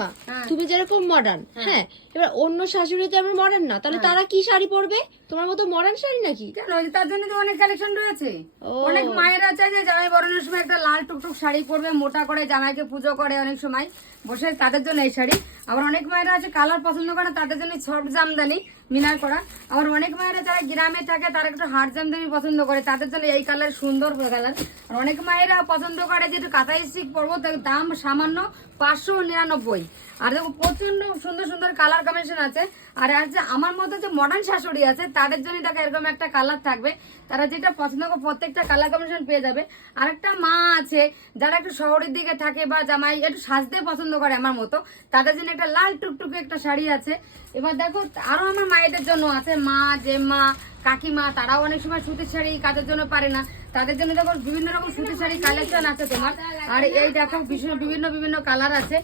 মা তুমি যেরকম মডার্ন, হ্যাঁ, এবার অন্য শাশুড়ি তো আমার মডার্ন না, তাহলে তারা কি শাড়ি পরবে? তোমার মতো মডার্ন শাড়ি নাকি? কেন, তার জন্য তো অনেক কালেকশন রয়েছে। অনেক মায়েরা চায় যে জামাই বরণের সময় একটা লাল টুকটুক শাড়ি পরবে, মোটা করে জামাইকে পুজো করে অনেক সময় বসে, তাদের জন্য এই শাড়ি। আবার অনেক মায়েরা আছে কালার পছন্দ করে, তাদের জন্য সব জামদানি মিনার করা। আবার অনেক মায়েরা যারা গ্রামে থাকে তারা একটু হাট জামদানি পছন্দ করে, তাদের জন্য এই কালার সুন্দর কালার। আর অনেক মায়েরা পছন্দ করে যে একটু কাঁথা স্টিচ পরবো, তার দাম সামান্য 599। আর দেখো প্রচন্ড সুন্দর সুন্দর কালার কম্বিনেশন আছে। আর যে আমার মতো যে মডার্ন শাশুড়ি আছে তাদের জন্য দেখো এরকম একটা কালার থাকবে, তারা যেটা পছন্দ করে প্রত্যেকটা কালার কম্বিনেশন পেয়ে যাবে। আরেকটা মা আছে যারা একটু শহরের দিকে থাকে বা জামাই একটু সাজতে পছন্দ করে আমার মতো, তাদের জন্য একটা লাল টুকটুকে একটা শাড়ি আছে। এবার দেখো আরো আমার মায়েদের জন্য আছে, মা জেম্মা কাকিমা তারাও অনেক সময় সুতির শাড়ি কাজের জন্য পারে না, তাদের জন্য দেখো বিভিন্ন রকম সুতির শাড়ি কালেকশন আছে তোমার। আর এই দেখো বিভিন্ন বিভিন্ন কালার আছে।